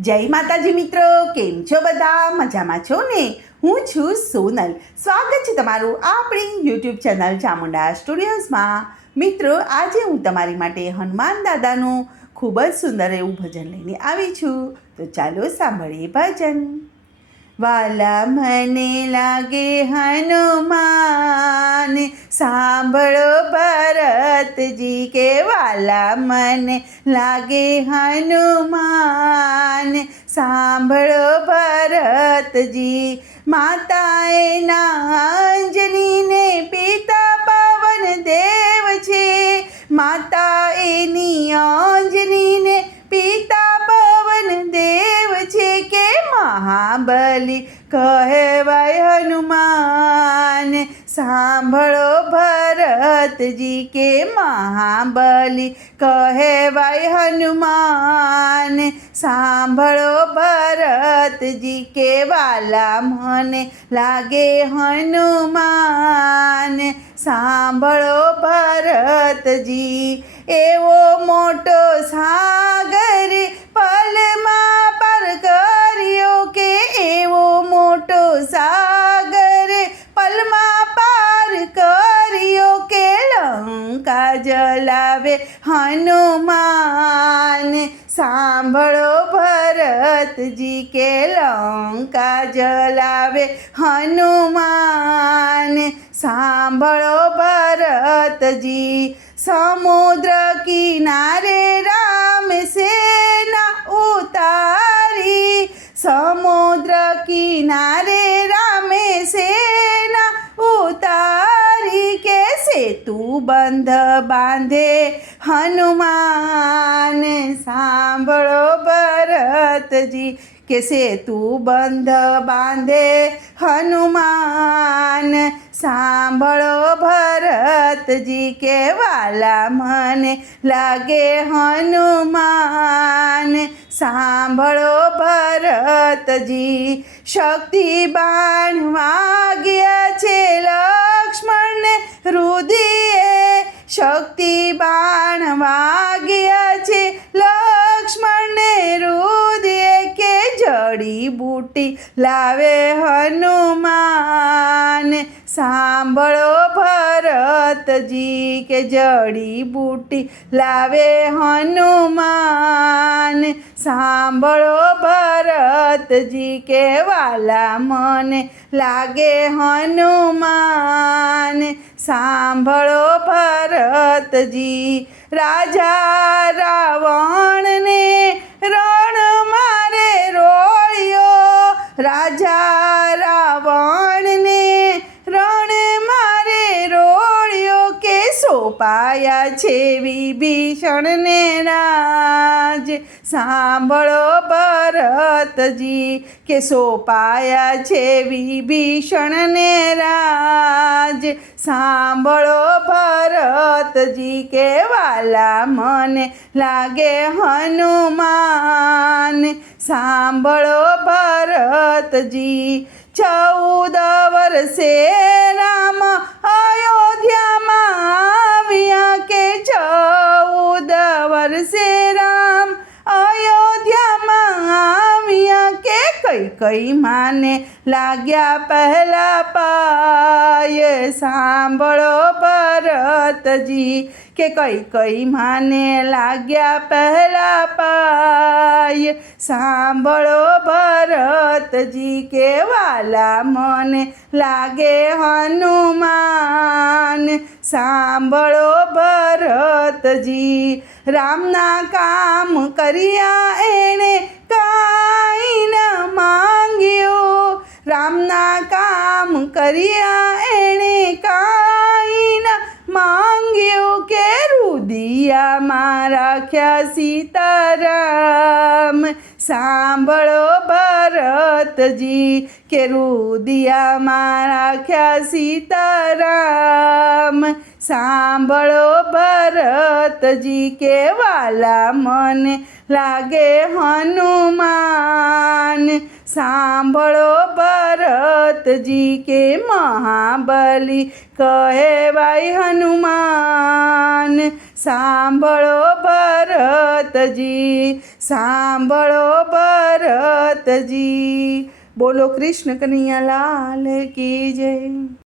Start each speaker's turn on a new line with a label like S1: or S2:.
S1: જય માતાજી મિત્રો, કેમ છો બધા? મજામાં છો ને? હું છું સોનલ. સ્વાગત છે તમારું આપણી યુટ્યુબ ચેનલ ચામુંડા સ્ટુડિયોઝમાં. મિત્રો, આજે હું તમારી માટે હનુમાન દાદાનું ખૂબ જ સુંદર એવું ભજન લઈને આવી છું. તો ચાલો સાંભળીએ ભજન. વાલા મને લાગે હનુમાન, સાંભળો ભરતજી કે વાલા મને લાગે હનુમાન. સાંભળો ભરતજી, માતાએ નાંજનીને પિતા પવન દેવ છે. માતા એની અંજનીને ભરતજી કે મહાબલી કહેવાય હનુમાન, સાંભળો ભરતજી કે વાલા મને લાગે હનુમાન, સાંભળો ભરતજી, એવો મોટો સાગર જલાવે હનુમાન સાંભળો ભરતજી કે લંકા જલાવે. હનુમાન સાંભળો ભરતજી સમુદ્ર કિનારે સેતુ બંધ બાંધે હનુમાન. સાંભળો ભરતજી કે સેતુ બંધ બાંધે હનુમાન. સાંભળો ભરતજી કે વાલા મને લાગે હનુમાન. સાંભળો ભરતજી શક્તિ બાણ વાગ્યા છે. શક્તિ બાણ વાગ્યા છે. લક્ષ્મણને રુદે કે જડી બૂટી લાવે હનુમાન? સાંભળો ભરતજી કે જડી બૂટી લાવે હનુમાન. સાંભળો ભરતજી કે વાલા મને લાગે હનુમાન. સાંભળો ભરતજી, રાજા રાવણને રણ સોપાયા છે વિભીષણને રાજ. સાંભળો ભરતજી કે સોપાયા છે વિભીષણને રાજ. સાંભળો ભરતજી કે વાલા મને લાગે હનુમાન. સાંભળો ભરતજી, ચૌદ વર્ષે રામ કઈ માને લાગ્યા પહેલા પાય? સાંભળો ભરતજી, કે કઈ કઈ માને લાગ્યા પહેલા પાય? સાંભળો ભરતજી, કે વાલા મને લાગે હનુમાન? સાંભળો ભરતજી, રામના કામ કર્યા એણે રામના કામ કર્યા એણે કાઈના માંગ્યું કે રુદિયામાં રાખ્યા સીતારામ. સાંભળો ભરતજી કે રુદિયામાં રાખ્યા સીતારામ. સાંભળો ભરતજી કે વાલા મને લાગે હનુમાન. સાંભળો ભરતજી કે મહાબલી કહેવાય હનુમાન. સાંભળો ભરતજી સાંભળો ભરતજી. બોલો કૃષ્ણ કનૈયા લાલ કી જય.